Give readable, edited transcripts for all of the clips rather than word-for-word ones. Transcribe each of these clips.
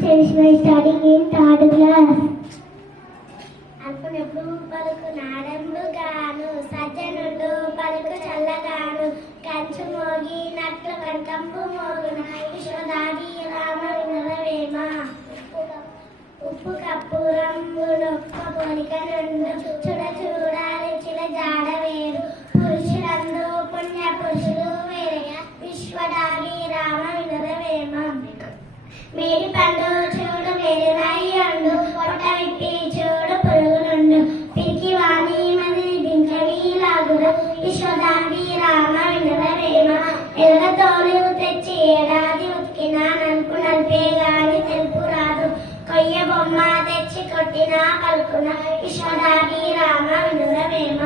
studying in third class. అనుకున్నప్పుడు పలుకు నాడంబుగాను సజ్జనుడు పలుకు చల్లగాను కంచు మోగినట్లు కంఠంబు మోగున విశ్వదాది రామ వినరవేమ ఉప్పు కప్పురంబు నొక్క పోలిక నుండు చూడ చూడాలి చిల జాడ వేరు పురుషులందు పుణ్య పురుషులు వేరే విశ్వదాది రామ వినరవేమ మేడి పండు చూడు మేలునయ్యుండు పొట్ట విప్పి చూడు పురుగునుండు పిరికి వాణి మంది దింకవీలాగున విశ్వదాంబి రామ వినరవేమ ఎర్ర తోలు తెచ్చి ఏడాది ఉతికినా నలుపు నలిపే గాని తెలుపు రాదు కొయ్య బొమ్మ తెచ్చి కొట్టినా పలుకున విశ్వదాంబి రామ వినరవేమ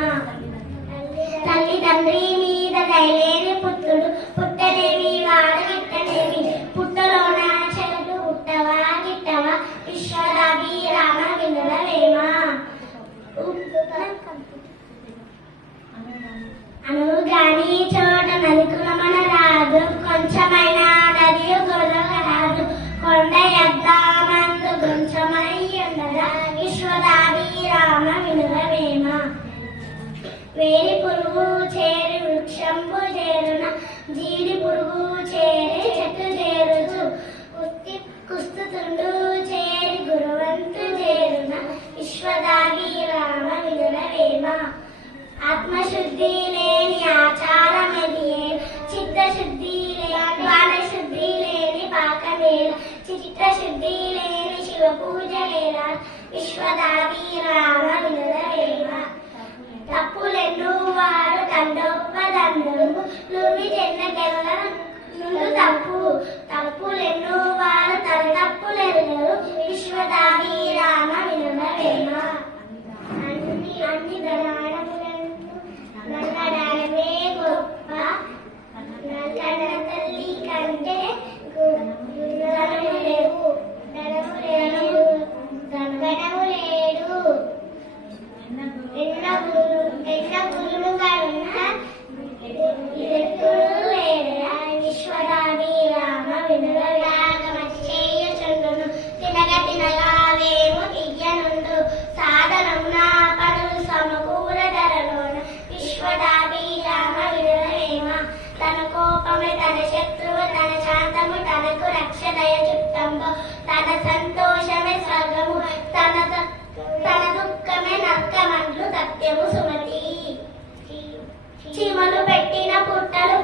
తల్లి తండ్రి మీద దయలేని పుత్రుడు పుట్టదేవి వాడు గిట్టదేవి పుట్టలోన చెడు పుట్టవా గిట్టవా విశ్వదాభి రామ వినరవేమ అనుగాని చోట నలుకుల మన రాదు కొంచెమైన నదియు గొర్రెరాదు కొండ యద్దామందు కొంచెమై ఉండగా విశ్వదాభి రామ వినరవేమ వేరి పురుగు చేరి వృక్షంబు చేరున జీడి పురుగు చేరి చెట్టు చేరుచు కుస్తుతుండు చేరి గురువంతు చేరున విశ్వదాభి రామ వినరవేమ ఆత్మశుద్ధి లేని ఆచారమదియే చిత్తశుద్ధి లేని వానశుద్ధి లేని పాకమేల చిత్తశుద్ధి లేని శివ పూజ లేరా విశ్వదాభి రామ వినరవేమ తప్పులెన్ను వారు తండొప్పదండు నువ్వు చెన్నకెళ్ళ నుండు తప్పు తప్పులెన్ను వారు తన తప్పులెరుగరు విశ్వదాభి రామ వినరవేమ అన్ని నల్లడాడమే గొప్ప నల్లడ తల్లి కంటే గణము లేడు ఎన్న గురుడు కన్నా విశ్వదాభి రామ వినరవేమ తినగ తినగావేమో తీయనుండు సాధనమున పనులు సమకూర ధరలోన విశ్వదాభి రామ వినరవేమ తన కోపమే తన శత్రువు తన శాంతము తనకు రక్షదయ చుట్టంబు తన సంతోషమే స్వర్గము తన దుఃఖమే నర్కమంట్లు సత్యము సుమతి చీమలు పెట్టిన పుట్టలు